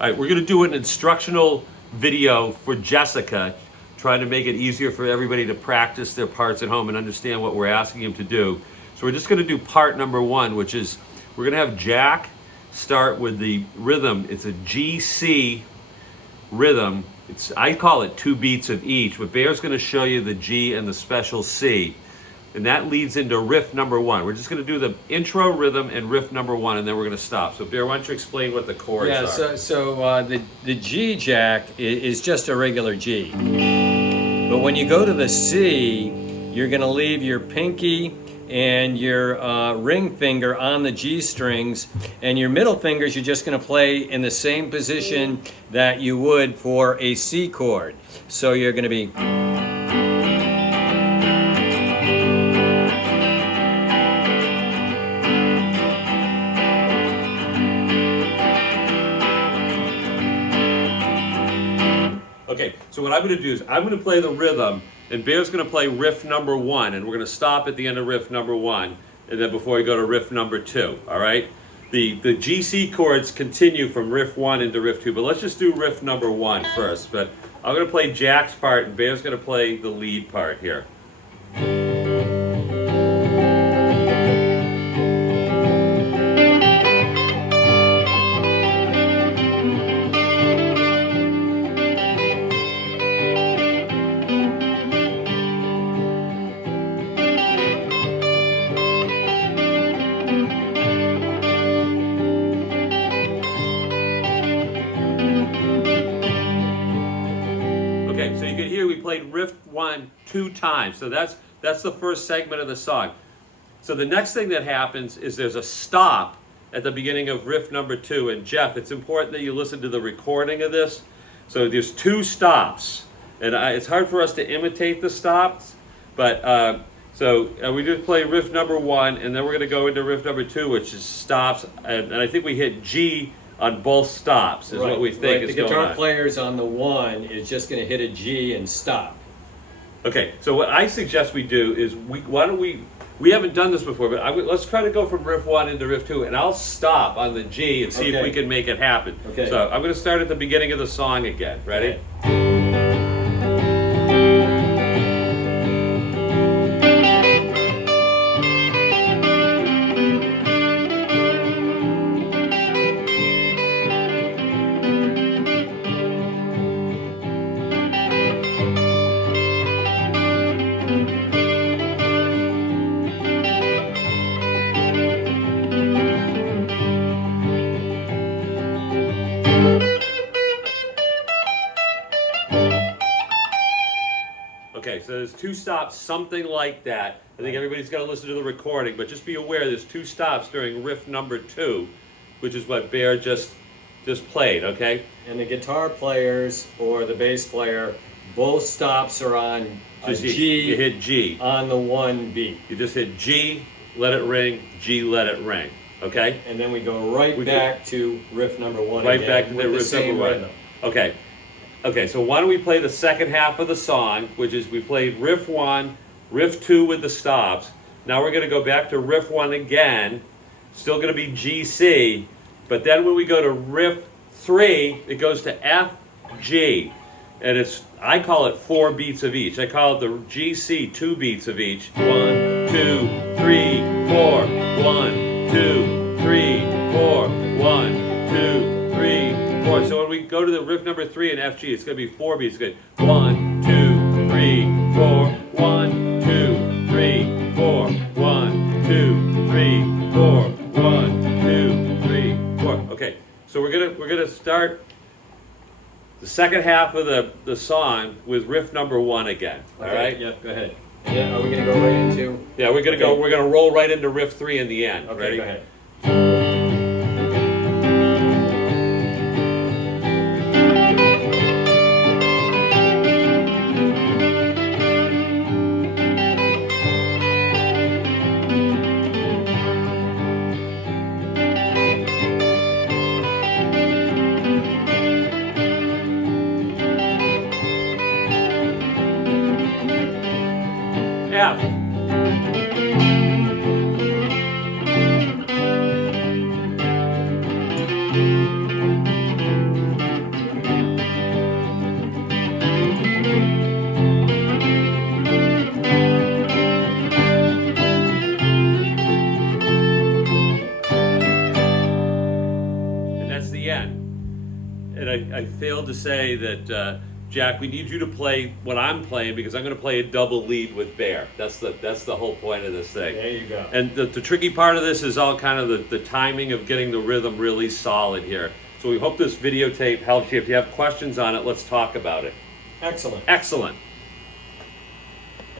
All right, we're going to do an instructional video for Jessica, trying to make it easier for everybody to practice their parts at home and understand what we're asking them to do. So we're just going to do part number one, which is we're going to have Jack start with the rhythm. It's a G-C rhythm. I call it 2 beats of each, but Bear's going to show you the G and the special C. And that leads into riff number one. We're just going to do the intro rhythm and riff number one, and then we're going to stop. So Bear, why don't you explain what the chords are? Yeah, so the G, Jack, is just a regular G. But when you go to the C, you're going to leave your pinky and your ring finger on the G strings, and your middle fingers you're just going to play in the same position that you would for a C chord. So you're going to be... Okay, so what I'm going to do is I'm going to play the rhythm, and Bear's going to play riff number one, and we're going to stop at the end of riff number one, and then before we go to riff number two, all right? The G-C chords continue from riff one into riff two, but let's just do riff number one first. But I'm going to play Jack's part, and Bear's going to play the lead part here. Okay, so you can hear we played riff one 2 times. So that's the first segment of the song. So the next thing that happens is there's a stop at the beginning of riff number 2. And Jeff, it's important that you listen to the recording of this. So there's 2 stops. And it's hard for us to imitate the stops. But we did play riff number 1, and then we're going to go into riff number 2, which is stops. And I think we hit G on both stops is what we think is going on. The guitar player's on the 1 is just going to hit a G and stop. Okay, so what I suggest we do is we haven't done this before, but let's try to go from riff 1 into riff 2, and I'll stop on the G and see if we can make it happen. Okay. So I'm going to start at the beginning of the song again. Ready? Okay. Okay, so there's 2 stops, something like that. I think everybody's got to listen to the recording, but just be aware there's 2 stops during riff number 2, which is what Bear just played, okay? And the guitar players or the bass player, both stops are on a G. You hit G. On the 1 beat. You just hit G, let it ring, G, let it ring, okay? And then we go back to riff number 1 right again, back to the riff number 1. rhythm. Okay. Okay, so why don't we play the second half of the song, which is we played riff 1, riff 2 with the stops. Now we're going to go back to riff 1 again, still going to be G-C, but then when we go to riff 3, it goes to F, G, and I call it 4 beats of each. I call it the G-C 2 beats of each. 1, 2, 3, 4, 1, 2, 3, 4, 1, 2, 3, 4. So when we go to the riff number 3 in F, G, it's going to be 4 beats. Good. 1, 2, 3, 4. 1, 2, 3, 4. 1, 2, 3, 4. 1, 2, 3, 4. Okay. So we're gonna start the second half of the song with riff number 1 again. Okay, all right. Yep. Go ahead. Yeah. Are we going to go right into? Yeah. We're gonna roll right into riff 3 in the end. Okay. Ready? Go ahead. F. I failed to say that, Jack, we need you to play what I'm playing because I'm going to play a double lead with Bear. That's the whole point of this thing. There you go. And the tricky part of this is all kind of the timing of getting the rhythm really solid here. So we hope this videotape helps you. If you have questions on it, let's talk about it. Excellent. Excellent.